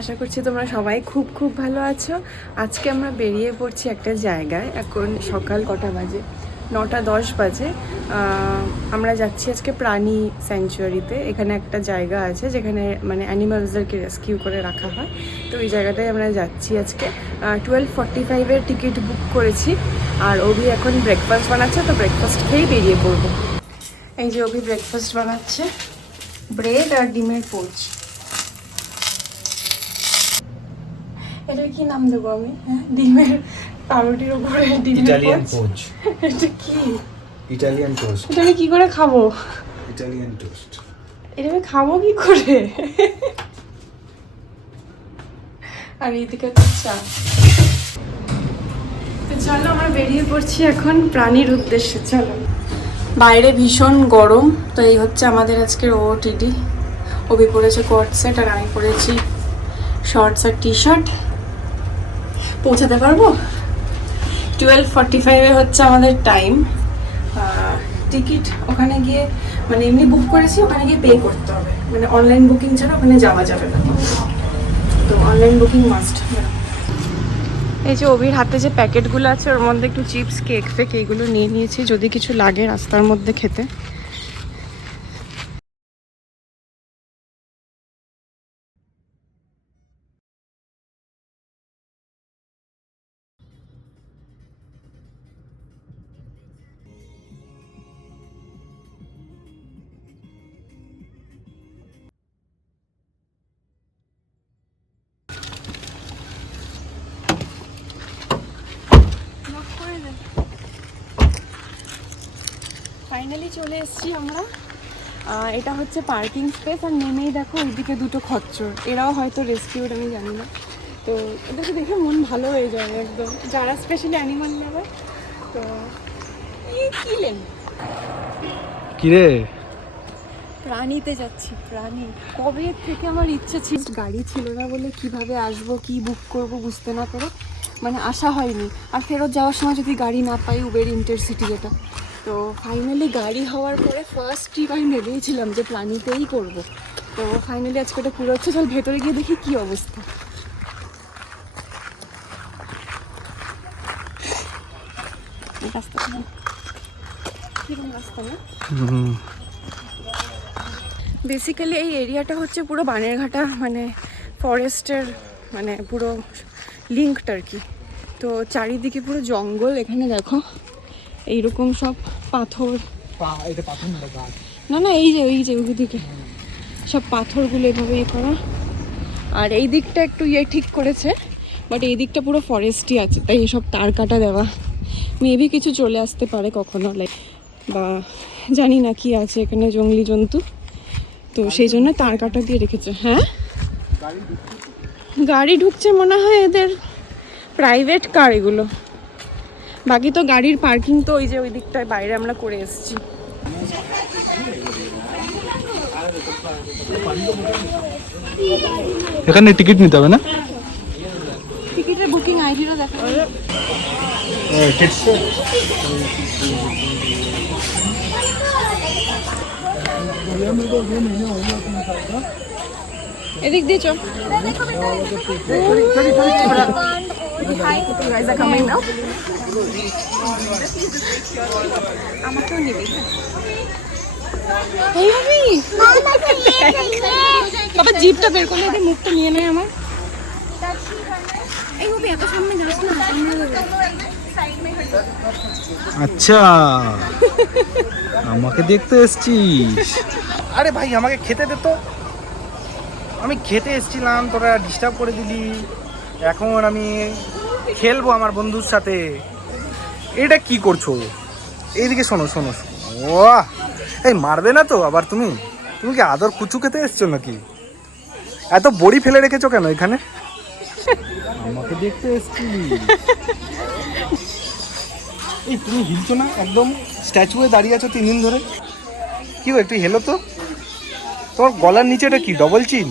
আশা করছি তোমরা সবাই খুব খুব ভালো আছো। আজকে আমরা বেরিয়ে পড়ছি একটা জায়গায়। এখন সকাল কটা বাজে? 9:10 বাজে। আমরা যাচ্ছি আজকে প্রাণী স্যাংচুয়ারিতে। এখানে একটা জায়গা আছে যেখানে মানে অ্যানিমালসদেরকে রেস্কিউ করে রাখা হয়। তো ওই জায়গাটায় আমরা যাচ্ছি আজকে। 12:45-এর টিকিট বুক করেছি। আর অভি এখন ব্রেকফাস্ট বানাচ্ছে, তো ব্রেকফাস্ট খেয়েই বেরিয়ে পড়বো। এই যে অভি ব্রেকফাস্ট বানাচ্ছে, ব্রেড আর ডিমের পোচ। এটা কি নাম দেবো আমি? হ্যাঁ, ডিমের পাউরুটির উপরে ডিমের ইটালিয়ান পোচ। এটা কি? Italian toast. এটা আমি কি করে খাবো? Italian toast. এটা আমি খাবো কি করে? আর এইদিকে তো চা। তো চলো আমরা বেরিয়ে পড়ছি এখন প্রাণীর উদ্দেশ্যে। চলো। বাইরে ভীষণ গরম, তো এই হচ্ছে আমাদের আজকের ওটিডি। অভি পরেছে কোট সেট আর আমি পরেছি শর্টস আর টি শার্ট। পৌঁছাতে পারবো? 12:45-এ হচ্ছে আমাদের টাইম। টিকিট ওখানে গিয়ে মানে এমনি বুক করেছি, ওখানে গিয়ে পে করতে হবে, মানে অনলাইন বুকিং ছাড়া ওখানে যাওয়া যাবে না, তো অনলাইন বুকিং মাস্ট। এই যে অভির হাতে যে প্যাকেটগুলো আছে ওর মধ্যে একটু চিপস, কেক ফেক এইগুলো নিয়ে নিয়েছি যদি কিছু লাগে রাস্তার মধ্যে খেতে। ফাইনালি চলে এসেছি আমরা। এটা হচ্ছে পার্কিং স্পেস, আর নেমেই দেখো ওইদিকে দুটো খচ্চর। এরাও হয়তো রেস্কিউড, আমি জানি না। তো এটাকে দেখে মন ভালো হয়ে যায় একদম, যারা স্পেশালি অ্যানিমাল নেবে। তো কিলেন কিরে, প্রাণীতে যাচ্ছি। প্রাণী কবে থেকে আমার ইচ্ছে ছিল, গাড়ি ছিল না বলে কিভাবে আসবো, কি বুক করব বুঝতে না পেরে মানে আসা হয়নি। আর ফেরত যাওয়ার সময় যদি গাড়ি না পাই, উবের ইন্টারসিটি যেটা। তো ফাইনালি গাড়ি হওয়ার পরে ফার্স্ট ট্রিপ আমি ভেবেছিলাম যে প্রাণীতেই করব। তো ফাইনালি আজকে এটা পুরো হচ্ছে। চল ভেতরে গিয়ে দেখি কি অবস্থা। রাস্তাটা কিরকম রাস্তা না? বেসিক্যালি এই এরিয়াটা হচ্ছে পুরো বানেরঘাটা মানে ফরেস্টের মানে পুরো লিঙ্কড আর কি। তো চারিদিকে পুরো জঙ্গল। এখানে দেখো এইরকম সব পাথর। না না, এই যে ওইদিকে সব পাথরগুলো এভাবে করা। আর এই দিকটা একটু ঠিক করেছে, বাট এই দিকটা পুরো ফরেস্টই আছে, তাই এসব তার কাটা দেওয়া। মেবি কিছু চলে আসতে পারে কখনো, লাইক বা জানি না কি আছে এখানে, জঙ্গলি জন্তু, তো সেই জন্য তার কাটা দিয়ে রেখেছে। হ্যাঁ, গাড়ি ঢুকছে মনে হয়, এদের প্রাইভেট কার এগুলো। বাকি তো গাড়ির পার্কিং তো ওই যে ওই দিকটায় বাইরে আমরা করে এসেছি। এখানে টিকিট নিতে হবে না? টিকিটের বুকিং আইডিটা দেখা এদিক দিয়ে চল। আমাকেও নিবি? বাবা জিপটা বের করলে এদের মুখটা নিয়ে নেয় আমার। এই হবি এত সামনে যাস না, আচ্ছা, আমাকে দেখতে এসেছিস? আরে ভাই আমাকে খেতে দে তো, আমি খেতে এসেছিলাম, তোরা ডিস্টার্ব করে দিলি। এখন আমি খেলবো আমার বন্ধুর সাথে। এটা কি করছো? এইদিকে শোনো শোনো। ও এই মারবে না তো আবার? তুমি কি আদর কুচু খেতে এসছো নাকি? এত বড়ি ফেলে রেখেছো কেন এখানে? আমাকে দেখতে এসছি। এই তুমি হিলছো না, একদম স্ট্যাচু হয়ে দাঁড়িয়ে আছো 3 দিন ধরে। কি গো, একটু হেলো তো। তোমার গলার নিচেটা কি ডবল চিন?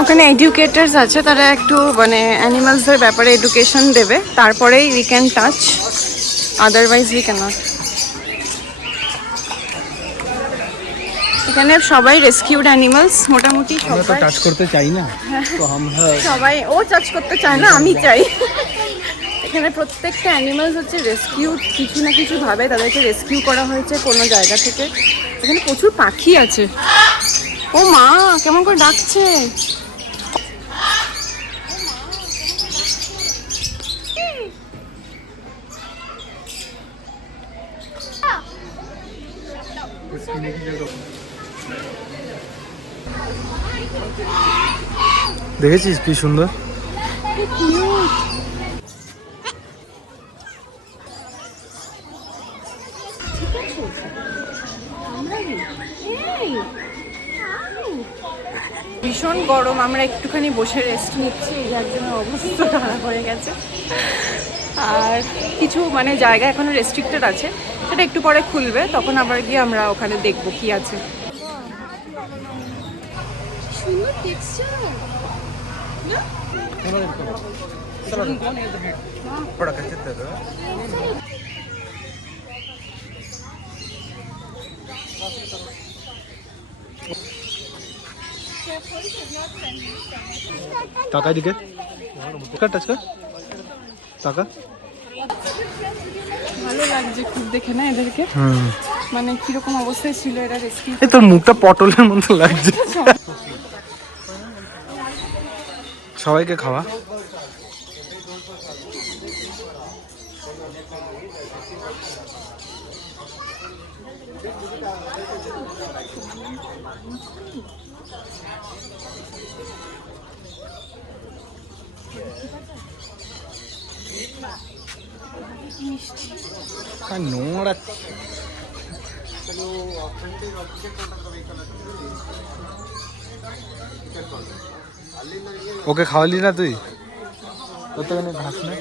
ওখানে এডুকেটার্স আছে, তারা একটু মানে অ্যানিমালসদের ব্যাপারে এডুকেশন দেবে, তারপরেই we can touch, otherwise we can't. এখানে সবাই রেস্কিউড অ্যানিমালস, মোটামুটি আমরা তো সবাই। টাচ করতে চাই না, তো আমরা সবাই ও টাচ করতে চায় না, আমি চাই। এখানে প্রত্যেকটা অ্যানিমালস হচ্ছে রেস্কিউড, কিছু না কিছু ভাবে তাদেরকে রেস্কিউ করা হয়েছে কোনো জায়গা থেকে। এখানে প্রচুর পাখি আছে। ও মা, কেমন করে ডাকছে। দেখেছিস কি সুন্দর। ভীষণ গরম, আমরা একটুখানি বসে রেস্ট নিচ্ছি, যার জন্য অবস্থা খারাপ হয়ে গেছে। আর কিছু মানে জায়গা এখনো রেস্ট্রিক্টেড আছে, সেটা একটু পরে খুলবে, তখন আবার গিয়ে আমরা ওখানে দেখবো কি আছে। টাকা দিকে টাচ কর, টাকা। ভালো লাগছে খুব দেখে না এদেরকে, মানে কিরকম অবস্থায় ছিল এরা রেস্কিউ। এই তোর মুখটা পটলের মতো লাগছে। সবাইকে খাওয়া। নোংরা। ওকে খাওয়ালি না তুই? কতখানি ঘাস না।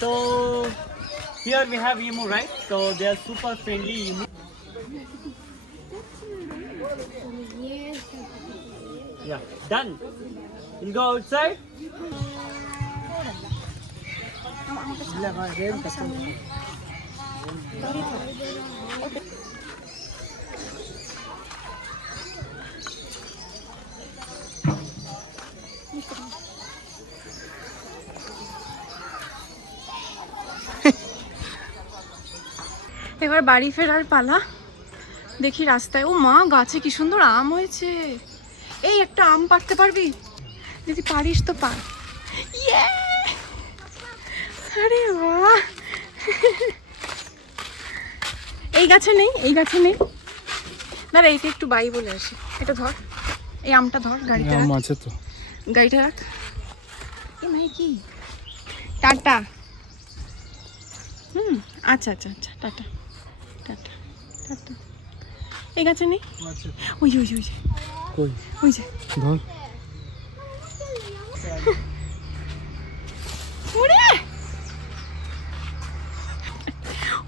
So here we have emu, right? So they are super friendly emu. Yeah, done. You go outside. এবার বাড়ি ফেরার পালা। দেখি রাস্তায়, ও মা, গাছে কি সুন্দর আম হয়েছে। এই একটা আম পাড়তে পারবি? যদি পারিস তো পার। ইয়ে, আরে বাহ। এই গাছে নেই, এই গাছে নেই। দাঁড়া, এইটা একটু বাই বলে আসি। এটা ধর, এই আমটা ধর, গাড়িটা রাখ। আছে তো, গাড়িটা রাখ। এ মাই কি, টাটা। আচ্ছা আচ্ছা আচ্ছা, টাটা টাটা টাটা। এই গাছে নেই, ওই যে ওই যে ওই যে কই ওই যে ধর।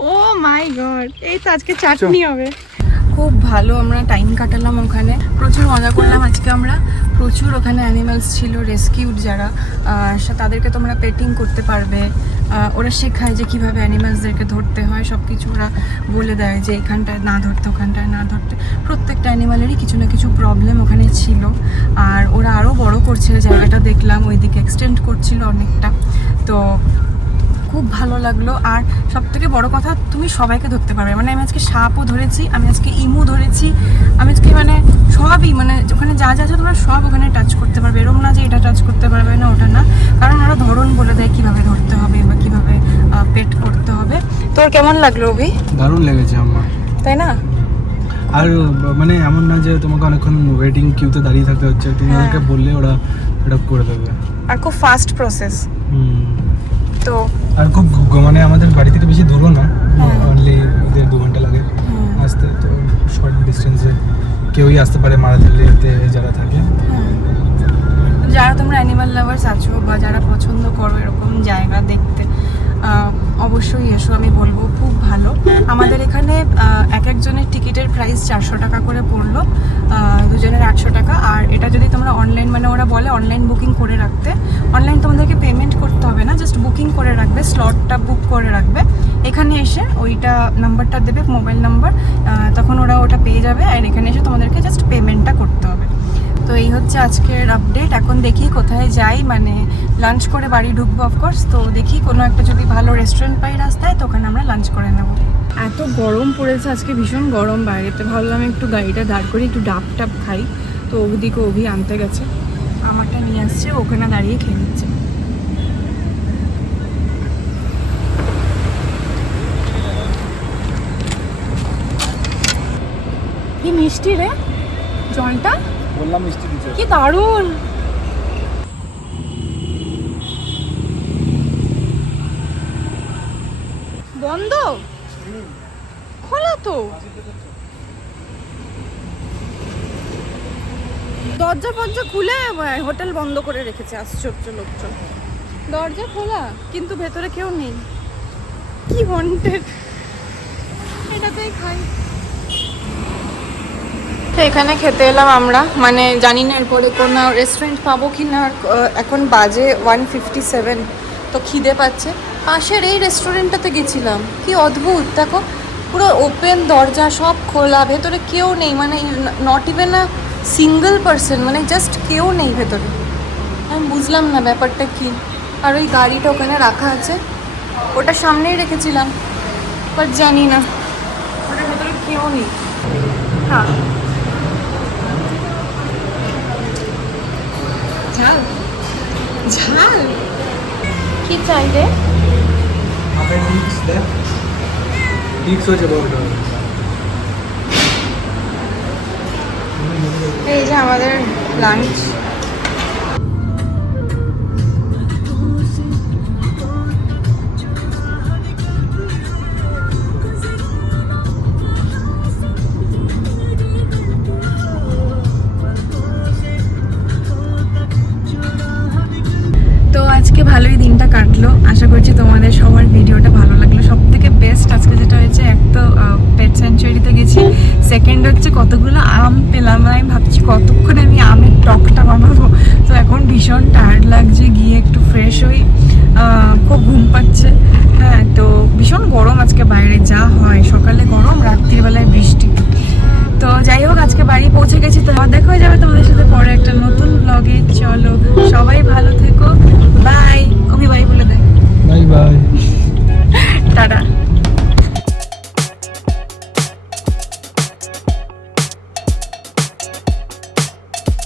ও মাই গড, এই তো আজকে চাটনি হবে। খুব ভালো আমরা টাইম কাটালাম ওখানে, প্রচুর মজা করলাম আজকে আমরা। প্রচুর ওখানে অ্যানিমালস ছিল রেস্কিউড যারা, তাদেরকে তোমরা পেটিং করতে পারবে। ওরা শেখায় যে কীভাবে অ্যানিমালসদেরকে ধরতে হয়, সব কিছু ওরা বলে দেয় যে এখানটায় না ধরতে, ওখানটায় না ধরতে। প্রত্যেকটা অ্যানিমালেরই কিছু না কিছু প্রবলেম ওখানে ছিল। আর ওরা আরও বড় করছে জায়গাটা, দেখলাম ওইদিকে এক্সটেন্ড করছিল অনেকটা। তো খুব ভালো লাগলো। আর সব থেকে বড় কথা, তুমি সবাইকে ধরতে পারবে। মানে আমি আজকে সাপও ধরেছি, আমি আজকে ইমু ধরেছি, আমি আজকে মানে সবই, মানে ওখানে যা যা আছে তোমরা সব ওখানে টাচ করতে পারবে। এরকম না যে এটা টাচ করতে পারবে না, ওটা না, কারণ ওরা ধরন বলে দেয় কীভাবে ধরতে হবে বা কীভাবে পেট করতে হবে। তোর কেমন লাগলো অভি? দারুণ লেগেছে আমার, তাই না? আর মানে এমন না যে তোমাকে অনেকক্ষণ ওয়েটিং কিউতে দাঁড়িয়ে থাকতে হচ্ছে, তুমি ওদেরকে বললে ওরা এটা করে দেবে। আর খুব ফাস্ট প্রসেস। তো আর খুব মানে আমাদের বাড়ি থেকে বেশি দূরও না, হ্যাঁ। অনলি 1.5-2 ঘন্টা লাগে হ্যাঁ। আসতে। তো শর্ট ডিস্টেন্সে কেউই আসতে পারে মারাথালিতে যারা থাকে। যারা তোমরা অ্যানিমাল লাভার্স আছো বা যারা পছন্দ করো এরকম জায়গা দেখতে, অবশ্যই এসো। আমি বলবো খুব ভালো। আমাদের এখানে এক একজনের টিকিটের প্রাইস 400 টাকা করে পড়লো, দুজনের 800 টাকা। আর এটা যদি তোমরা অনলাইন, মানে ওরা বলে অনলাইন বুকিং করে রাখতে, অনলাইন তোমাদেরকে পেমেন্ট করতে হবে না, জাস্ট বুকিং করে রাখবে, স্লটটা বুক করে রাখবে। এখানে এসে ওইটা নাম্বারটা দেবে, মোবাইল নাম্বার, তখন ওরা ওটা পেয়ে যাবে। আর এখানে এসে তোমাদেরকে জাস্ট পেমেন্টটা করতে হবে। তো এই হচ্ছে আজকের আপডেট। এখন দেখি কোথায় যাই, মানে লাঞ্চ করে বাড়ি ঢুকবো অফকোর্স। তো দেখি কোনো একটা যদি ভালো রেস্টুরেন্ট পাই রাস্তায়, তো ওখানে আমরা লাঞ্চ করে নেব। এত গরম পড়েছে আজকে, ভীষণ গরম বাইরেতে। ভাবলাম একটু গাড়িটা দাঁড় করে একটু ডাব টাব খাই। তো ওদিকে অভি আনতে গেছে, আমারটা নিয়ে আসছে, ওখানে দাঁড়িয়ে খেয়ে নিচ্ছে। কি মিষ্টি রে জলটা, বললাম মিষ্টি দিতে। কি দারুণ। বন্ধ, খোলা তো। দরজা ফরজা খুলে হোটেল বন্ধ করে রেখেছে, আশ্চর্য লোকজন। দরজা খোলা কিন্তু ভেতরে কেউ নেই। কি হন্টেড। এটাতেই খাই। তো এখানে খেতে এলাম আমরা, মানে জানি না এরপরে কোনো রেস্টুরেন্ট পাবো কি না। এখন বাজে 1:57। তো খিদে পাচ্ছে। পাশের এই রেস্টুরেন্টটাতে গেছিলাম, কি অদ্ভুত। দেখো পুরো ওপেন, দরজা সব খোলা, ভেতরে কেউ নেই, মানে not even a single person, মানে জাস্ট কেউ নেই ভেতরে। আমি বুঝলাম না ব্যাপারটা কি। আর ওই গাড়িটা ওখানে রাখা আছে, ওটা সামনেই রেখেছিলাম, বাট জানি না ওটার ভেতরে কেউ নেই। হ্যাঁ, ঝাল ঝাল কি চাইলে? এই যে আমাদের লাঞ্চ। তো আজকে ভালোই দিনটা কাটলো। আশা করছি তোমাদের সবার ভিডিওটা ভালো লাগলো। সব থেকে বেস্ট আজকে যেটা হয়েছে, এক তো পেট স্যাংচুয়ারিতে গেছি, সেকেন্ড হচ্ছে কতগুলো আম পেলাম। আমি ভাবছি কতক্ষণ আমি আমের টকটা বানাবো। তো এখন ভীষণ টায়ার্ড লাগছে, গিয়ে একটু ফ্রেশ হই। খুব ঘুম পাচ্ছে। হ্যাঁ, তো ভীষণ গরম আজকে বাইরে, যা হয় সকালে গরম, রাত্রিবেলায় বৃষ্টি। তো যাই হোক, আজকে বাড়ি পৌঁছে গেছি। তো দেখা হয়ে যাবে তোমাদের সাথে পরে একটা